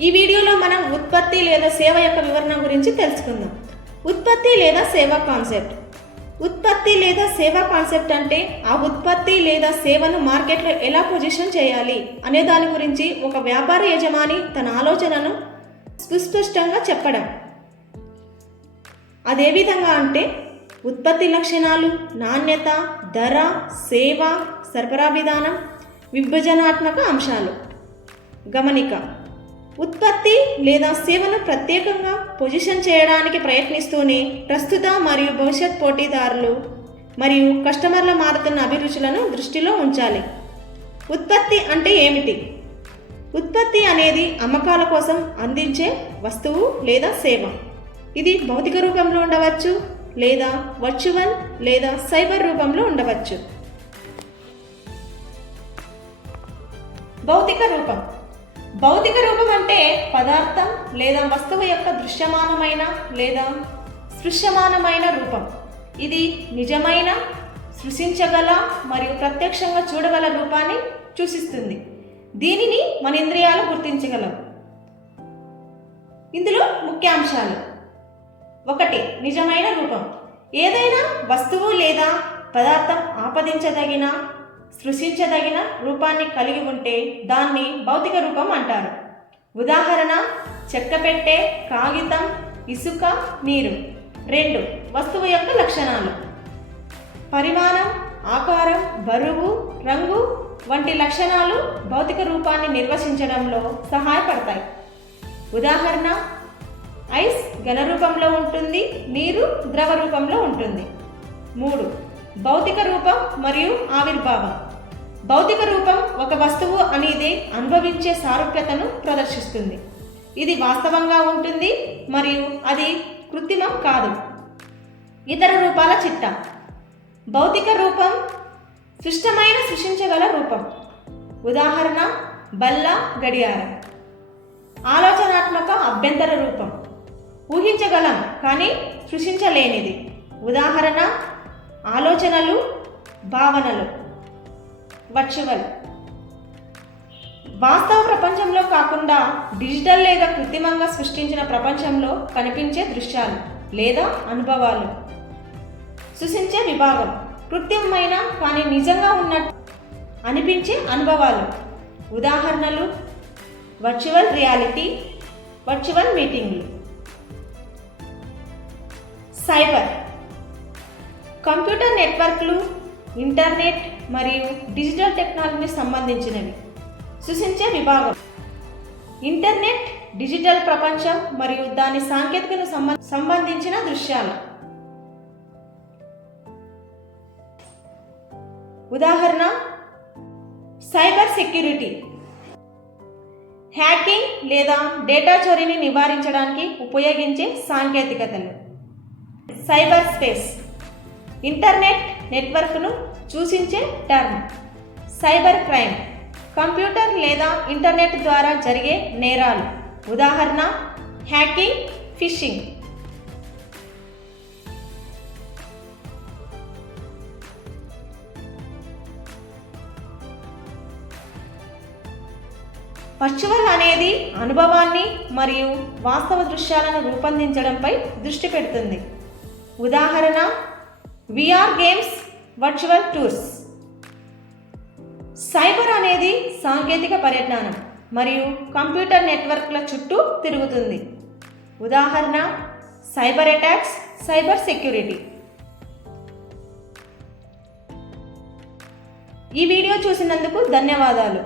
ఈ వీడియోలో మనం ఉత్పత్తి లేదా సేవ యొక్క వివరణ గురించి తెలుసుకుందాం. ఉత్పత్తి లేదా సేవ కాన్సెప్ట్. ఉత్పత్తి లేదా సేవ కాన్సెప్ట్ అంటే ఆ ఉత్పత్తి లేదా సేవను మార్కెట్లో ఎలా పొజిషన్ చేయాలి అనే దాని గురించి ఒక వ్యాపార యజమాని తన ఆలోచనను సుస్పష్టంగా చెప్పడం. అదే విధంగా అంటే ఉత్పత్తి లక్షణాలు నాణ్యత ధర సేవ సరఫరా విధానం విభజనాత్మక అంశాలు. గమనిక ఉత్పత్తి లేదా సేవను ప్రత్యేకంగా పొజిషన్ చేయడానికి ప్రయత్నిస్తూనే ప్రస్తుత మరియు భవిష్యత్ పోటీదారులు మరియు కస్టమర్ల మారుతున్న అభిరుచులను దృష్టిలో ఉంచాలి. ఉత్పత్తి అంటే ఏమిటి? ఉత్పత్తి అనేది అమ్మకాల కోసం అందించే వస్తువు లేదా సేవ. ఇది భౌతిక రూపంలో ఉండవచ్చు లేదా వర్చువల్ లేదా సైబర్ రూపంలో ఉండవచ్చు. భౌతిక రూపం. భౌతిక రూపం అంటే పదార్థం లేదా వస్తువు యొక్క దృశ్యమానమైన లేదా సృశ్యమానమైన రూపం. ఇది నిజమైన సృష్టించగల మరియు ప్రత్యక్షంగా చూడగల రూపాన్ని సూచిస్తుంది. దీనిని మన ఇంద్రియాలు గుర్తించగలవు. ఇందులో ముఖ్యాంశాలు. ఒకటి నిజమైన రూపం. ఏదైనా వస్తువు లేదా పదార్థం ఆపదించదగిన సృష్టించదగిన రూపాన్ని కలిగి ఉంటే దాన్ని భౌతిక రూపం అంటారు. ఉదాహరణ చెక్కపెట్టె కాగితం ఇసుక నీరు. రెండు వస్తువు యొక్క లక్షణాలు. పరిమాణం ఆకారం బరువు రంగు వంటి లక్షణాలు భౌతిక రూపాన్ని నిర్వచించడంలో సహాయపడతాయి. ఉదాహరణ ఐస్ ఘన రూపంలో ఉంటుంది నీరు ద్రవ రూపంలో ఉంటుంది. మూడు భౌతిక రూపం మరియు ఆవిర్భావం. భౌతిక రూపం ఒక వస్తువు అనేది అనుభవించే సారూప్యతను ప్రదర్శిస్తుంది. ఇది వాస్తవంగా ఉంటుంది మరియు అది కృత్రిమం కాదు. ఇతర రూపాల చిట్ట. భౌతిక రూపం సృష్టమైన సృష్టించగల రూపం. ఉదాహరణ బల్ల గడియారం. ఆలోచనాత్మక అభ్యంతర రూపం. ఊహించగలం కానీ సృష్టించలేనిది. ఉదాహరణ ఆలోచనలు భావనలు వర్చువల్ వాస్తవ ప్రపంచంలో కాకుండా డిజిటల్ లేదా కృత్రిమంగా సృష్టించిన ప్రపంచంలో కనిపించే దృశ్యాలు లేదా అనుభవాలు. సృష్టించే విభాగం కృత్రిమమైన కానీ నిజంగా ఉన్నట్టు అనిపించే అనుభవాలు. ఉదాహరణలు వర్చువల్ రియాలిటీ వర్చువల్ మీటింగ్లు. సైబర్ కంప్యూటర్ నెట్వర్క్లు ఇంటర్నెట్ మరియు డిజిటల్ టెక్నాలజీ సంబంధించినవి. సూచించే విభాగం. ఇంటర్నెట్ డిజిటల్ ప్రపంచం మరియు దాని సాంకేతికను సంబంధించిన దృశ్యాలు. ఉదాహరణ సైబర్ సెక్యూరిటీ. హ్యాకింగ్ లేదా డేటా చోరీని నివారించడానికి ఉపయోగించే సాంకేతికతలు. Cyber space. ఇంటర్నెట్ నెట్వర్క్ను సూచించే టర్మ్. Cyber crime. కంప్యూటర్ లేదా ఇంటర్నెట్ ద్వారా జరిగే నేరాలు. ఉదాహరణ హ్యాకింగ్ ఫిషింగ్. వర్చువల్ అనేది అనుభవాన్ని మరియు వాస్తవ దృశ్యాలను రూపొందించడంపై దృష్టి పెడుతుంది. ఉదాహరణ VR games virtual tours cyber అనేది సాంకేతిక పరిజ్ఞానం మరియు కంప్యూటర్ నెట్వర్క్ల చుట్టూ తిరుగుతుంది. ఉదాహరణ సైబర్ అటాక్స్ సైబర్ సెక్యూరిటీ. ఈ వీడియో చూసినందుకు ధన్యవాదాలు.